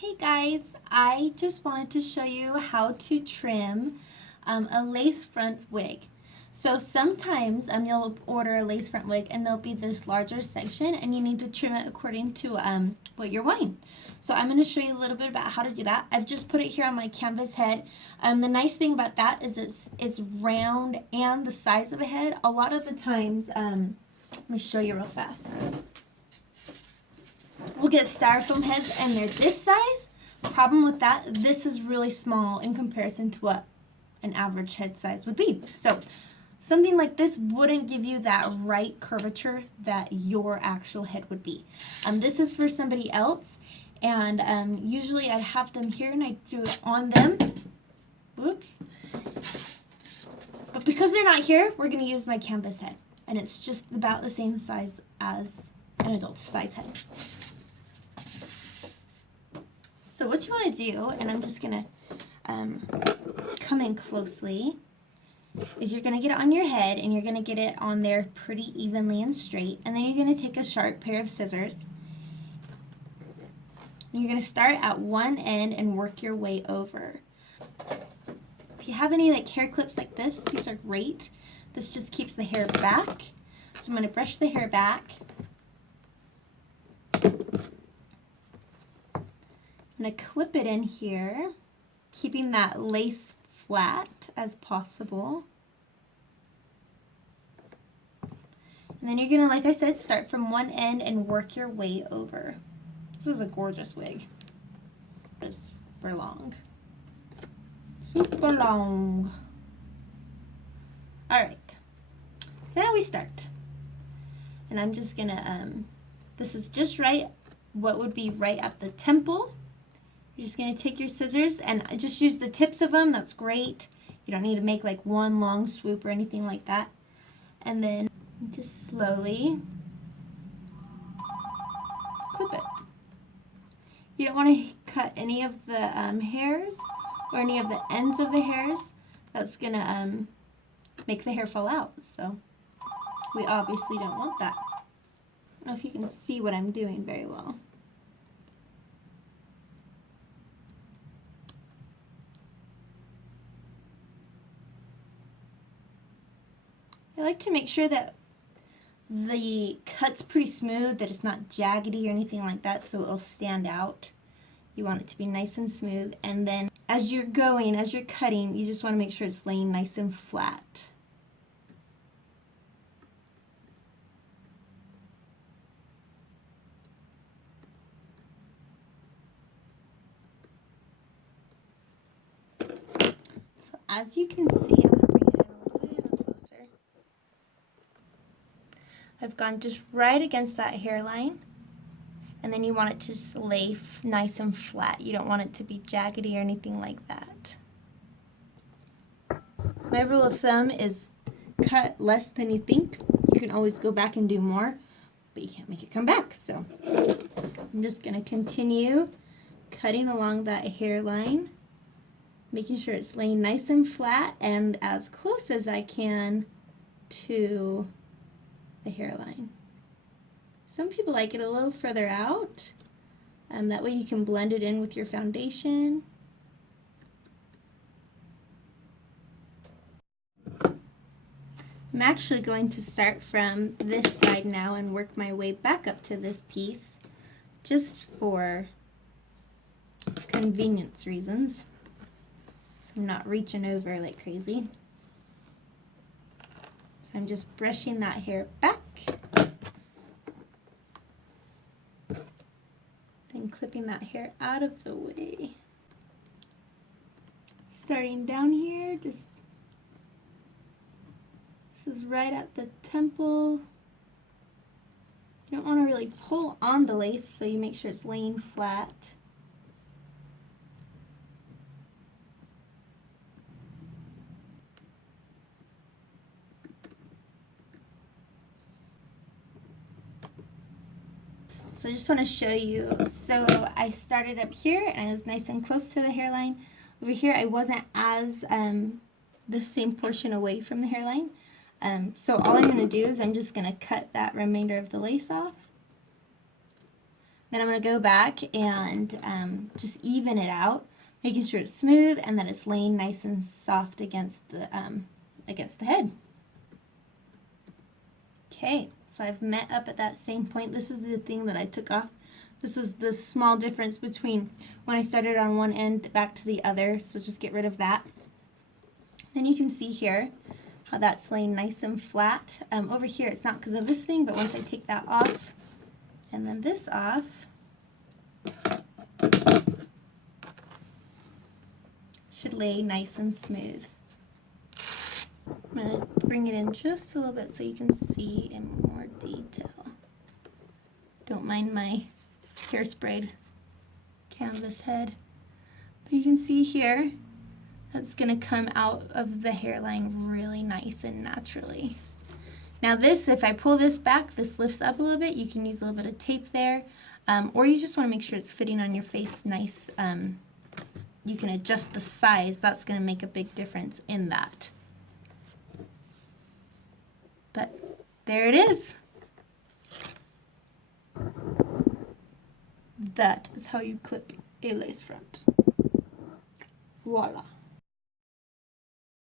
Hey guys, I just wanted to show you how to trim a lace front wig. So sometimes you'll order a lace front wig and there'll be this larger section and you need to trim it according to what you're wanting. So I'm going to show you a little bit about how to do that. I've just put it here on my canvas head. The nice thing about that is it's round and the size of a head. A lot of the times, let me show you real fast. We'll get styrofoam heads and they're this size. Problem with that, this is really small in comparison to what an average head size would be. So something like this wouldn't give you that right curvature that your actual head would be. This is for somebody else, and usually I have them here and I do it on them. Whoops. But because they're not here, we're going to use my canvas head, and it's just about the same size as an adult size head. So what you want to do, and I'm just going to come in closely, is you're going to get it on your head and you're going to get it on there pretty evenly and straight, and then you're going to take a sharp pair of scissors and you're going to start at one end and work your way over. If you have any like hair clips like this, these are great. This just keeps the hair back. So I'm going to brush the hair back. I'm going to clip it in here, keeping that lace flat as possible. And then you're going to, like I said, start from one end and work your way over. This is a gorgeous wig. It's super long. Super long. Alright. So now we start. And I'm just going to, this is just right, what would be right at the temple. You're just going to take your scissors and just use the tips of them. That's great. You don't need to make like one long swoop or anything like that. And then just slowly clip it. You don't want to cut any of the hairs or any of the ends of the hairs. That's going to make the hair fall out. So we obviously don't want that. I don't know if you can see what I'm doing very well. I like to make sure that the cut's pretty smooth, that it's not jaggedy or anything like that, so it'll stand out. You want it to be nice and smooth, and then as you're cutting, you just want to make sure it's laying nice and flat. So as you can see, I've gone just right against that hairline, and then you want it to just lay nice and flat. You don't want it to be jaggedy or anything like that. My rule of thumb is cut less than you think. You can always go back and do more, but you can't make it come back. So I'm just going to continue cutting along that hairline, making sure it's laying nice and flat and as close as I can to the hairline. Some people like it a little further out, and that way you can blend it in with your foundation. I'm actually going to start from this side now and work my way back up to this piece, just for convenience reasons, so I'm not reaching over like crazy. I'm just brushing that hair back, then clipping that hair out of the way. Starting down here, this is right at the temple. You don't want to really pull on the lace, so you make sure it's laying flat. So I just want to show you, so I started up here and I was nice and close to the hairline. Over here I wasn't as the same portion away from the hairline. So all I'm going to do is I'm just going to cut that remainder of the lace off. Then I'm going to go back and just even it out, making sure it's smooth and that it's laying nice and soft against the head. Okay, so I've met up at that same point. This is the thing that I took off. This was the small difference between when I started on one end back to the other, so just get rid of that. Then you can see here how that's laying nice and flat. Over here it's not because of this thing, but once I take that off and then this off, should lay nice and smooth. I'm going to bring it in just a little bit so you can see in more detail. Don't mind my hairsprayed canvas head. But you can see here that's going to come out of the hairline really nice and naturally. Now this, if I pull this back, this lifts up a little bit. You can use a little bit of tape there, or you just want to make sure it's fitting on your face nice. You can adjust the size. That's going to make a big difference in that. But there it is. That is how you clip a lace front. Voila.